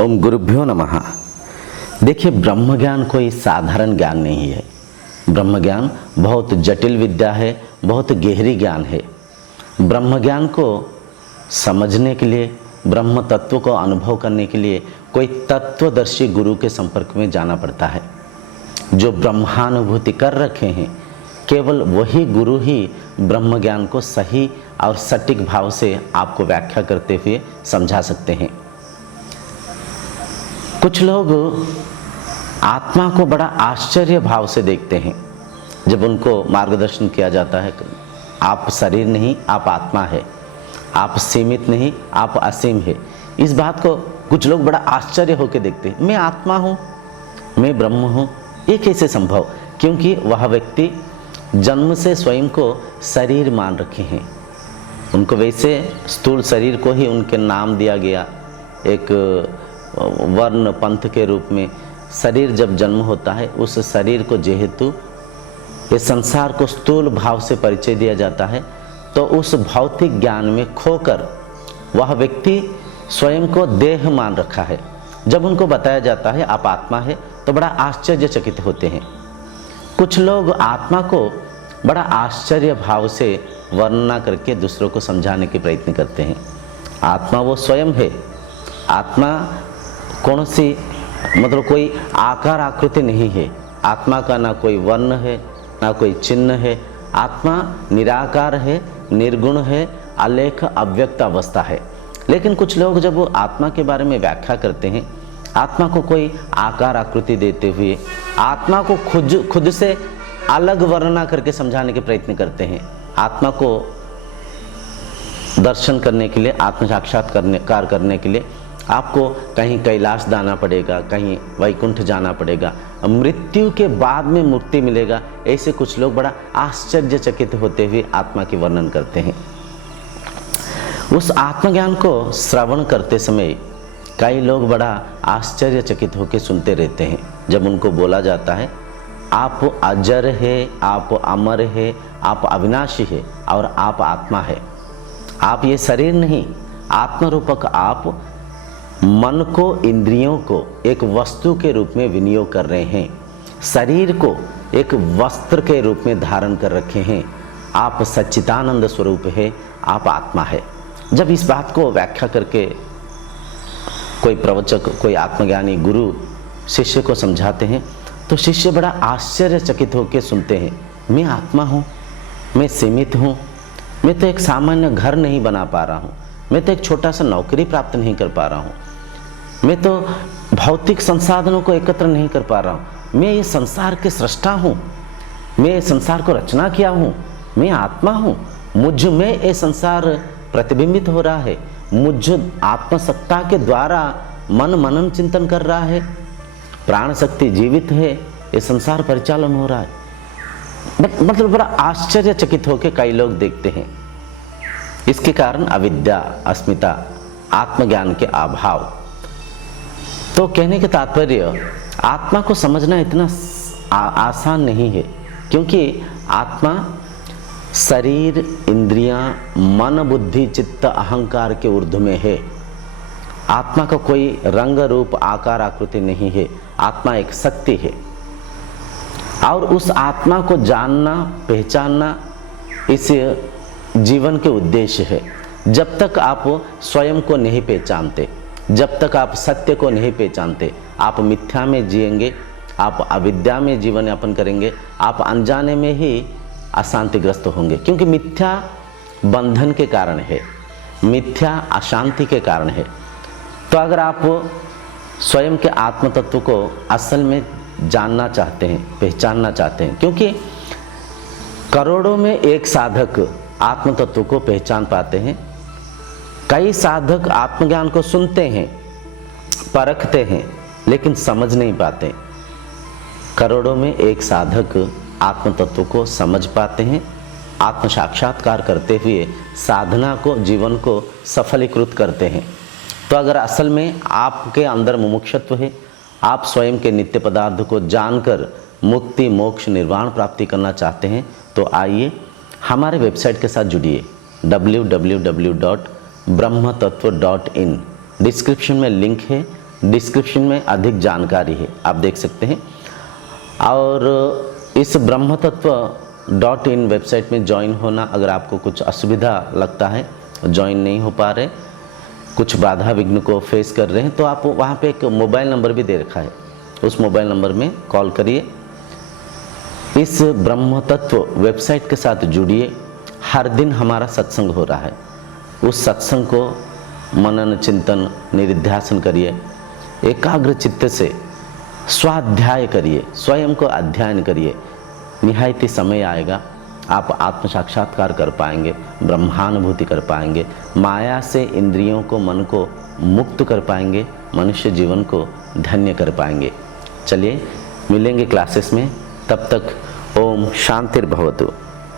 ओम गुरुभ्यो नमः। देखिए, ब्रह्म ज्ञान कोई साधारण ज्ञान नहीं है। ब्रह्म ज्ञान बहुत जटिल विद्या है, बहुत गहरी ज्ञान है। ब्रह्म ज्ञान को समझने के लिए, ब्रह्म तत्व को अनुभव करने के लिए कोई तत्वदर्शी गुरु के संपर्क में जाना पड़ता है। जो ब्रह्मानुभूति कर रखे हैं, केवल वही गुरु ही ब्रह्म ज्ञान को सही और सटीक भाव से आपको व्याख्या करते हुए समझा सकते हैं। कुछ लोग आत्मा को बड़ा आश्चर्य भाव से देखते हैं। जब उनको मार्गदर्शन किया जाता है, आप शरीर नहीं, आप आत्मा है, आप सीमित नहीं, आप असीम है, इस बात को कुछ लोग बड़ा आश्चर्य होकर देखते हैं। मैं आत्मा हूँ, मैं ब्रह्म हूँ, ये कैसे संभव? क्योंकि वह व्यक्ति जन्म से स्वयं को शरीर मान रखे हैं। उनको वैसे स्थूल शरीर को ही उनके नाम दिया गया, एक वर्ण पंथ के रूप में। शरीर जब जन्म होता है, उस शरीर को जेहेतु इस संसार को स्थूल भाव से परिचय दिया जाता है, तो उस भौतिक ज्ञान में खोकर वह व्यक्ति स्वयं को देह मान रखा है। जब उनको बताया जाता है आप आत्मा है, तो बड़ा आश्चर्यचकित होते हैं। कुछ लोग आत्मा को बड़ा आश्चर्य भाव से वर्णना करके दूसरों को समझाने के प्रयत्न करते हैं। आत्मा वो स्वयं है। आत्मा कौन सी मतलब कोई आकार आकृति नहीं है। आत्मा का ना कोई वर्ण है, ना कोई चिन्ह है। आत्मा निराकार है, निर्गुण है, अलेख अव्यक्त अवस्था है। लेकिन कुछ लोग जब वो आत्मा के बारे में व्याख्या करते हैं, आत्मा को कोई आकार आकृति देते हुए आत्मा को खुद से अलग वर्णना करके समझाने के प्रयत्न करते हैं। आत्मा को दर्शन करने के लिए, आत्म साक्षात्कार करने के लिए आपको कहीं कैलाश जाना पड़ेगा, कहीं वैकुंठ जाना पड़ेगा, मृत्यु के बाद में मुक्ति मिलेगा। ऐसे कुछ लोग बड़ा आश्चर्यचकित होते हुए आत्मा के वर्णन करते हैं। उस आत्मज्ञान को श्रवण करते समय कई लोग बड़ा आश्चर्यचकित होकर सुनते रहते हैं। जब उनको बोला जाता है आप अजर है, आप अमर है, आप अविनाशी है और आप आत्मा है। आप ये शरीर नहीं, आत्मरूपक आप मन को, इंद्रियों को एक वस्तु के रूप में विनियोग कर रहे हैं, शरीर को एक वस्त्र के रूप में धारण कर रखे हैं। आप सच्चिदानंद स्वरूप है, आप आत्मा है। जब इस बात को व्याख्या करके कोई प्रवचक, कोई आत्मज्ञानी गुरु शिष्य को समझाते हैं, तो शिष्य बड़ा आश्चर्यचकित होकर सुनते हैं। मैं आत्मा हूँ, मैं सीमित हूँ, मैं तो एक सामान्य घर नहीं बना पा रहा हूँ, मैं तो एक छोटा सा नौकरी प्राप्त नहीं कर पा रहा हूँ, मैं तो भौतिक संसाधनों को एकत्र नहीं कर पा रहा हूँ, मैं ये संसार के सृष्टा हूँ, मैं ये संसार को रचना किया हूँ, मैं आत्मा हूँ, मुझ में ये संसार प्रतिबिंबित हो रहा है, मुझ आत्मसत्ता के द्वारा मन मनन चिंतन कर रहा है, प्राण शक्ति जीवित है, ये संसार परिचालन हो रहा है। मतलब बड़ा आश्चर्यचकित होकर कई लोग देखते हैं। इसके कारण अविद्या, अस्मिता, आत्मज्ञान के अभाव। तो कहने के तात्पर्य, आत्मा को समझना इतना आसान नहीं है, क्योंकि आत्मा शरीर, इंद्रियां, मन, बुद्धि, चित्त, अहंकार के ऊर्ध्व में है। आत्मा का कोई रंग रूप आकार आकृति नहीं है। आत्मा एक शक्ति है और उस आत्मा को जानना, पहचानना इस जीवन के उद्देश्य है। जब तक आप स्वयं को नहीं पहचानते, जब तक आप सत्य को नहीं पहचानते, आप मिथ्या में जिएंगे, आप अविद्या में जीवन यापन करेंगे, आप अनजाने में ही अशांतिग्रस्त होंगे। क्योंकि मिथ्या बंधन के कारण है, मिथ्या अशांति के कारण है। तो अगर आप स्वयं के आत्म तत्व को असल में जानना चाहते हैं, पहचानना चाहते हैं, क्योंकि करोड़ों में एक साधक आत्म तत्व को पहचान पाते हैं। कई साधक आत्मज्ञान को सुनते हैं, परखते हैं, लेकिन समझ नहीं पाते। करोड़ों में एक साधक आत्म तत्व को समझ पाते हैं, आत्म साक्षात्कार करते हुए साधना को, जीवन को सफलीकृत करते हैं। तो अगर असल में आपके अंदर मुमुक्षुत्व है, आप स्वयं के नित्य पदार्थ को जानकर मुक्ति, मोक्ष, निर्वाण प्राप्ति करना चाहते हैं, तो आइए हमारे वेबसाइट के साथ जुड़िए www.brahmattatva.in। डिस्क्रिप्शन में लिंक है, डिस्क्रिप्शन में अधिक जानकारी है, आप देख सकते हैं। और इस ब्रह्मतत्व.in वेबसाइट में ज्वाइन होना, अगर आपको कुछ असुविधा लगता है, ज्वाइन नहीं हो पा रहे, कुछ बाधा विघ्न को फेस कर रहे हैं, तो आप वहाँ पे एक मोबाइल नंबर भी दे रखा है, उस मोबाइल नंबर में कॉल करिए। इस ब्रह्मतत्व वेबसाइट के साथ जुड़िए। हर दिन हमारा सत्संग हो रहा है, उस सत्संग को मनन चिंतन निरिध्यासन करिए, एकाग्र चित्त से स्वाध्याय करिए, स्वयं को अध्ययन करिए। निहायती समय आएगा, आप आत्म साक्षात्कार कर पाएंगे, ब्रह्मानुभूति कर पाएंगे, माया से इंद्रियों को, मन को मुक्त कर पाएंगे, मनुष्य जीवन को धन्य कर पाएंगे। चलिए मिलेंगे क्लासेस में, तब तक ओम शांतिर्भवतु।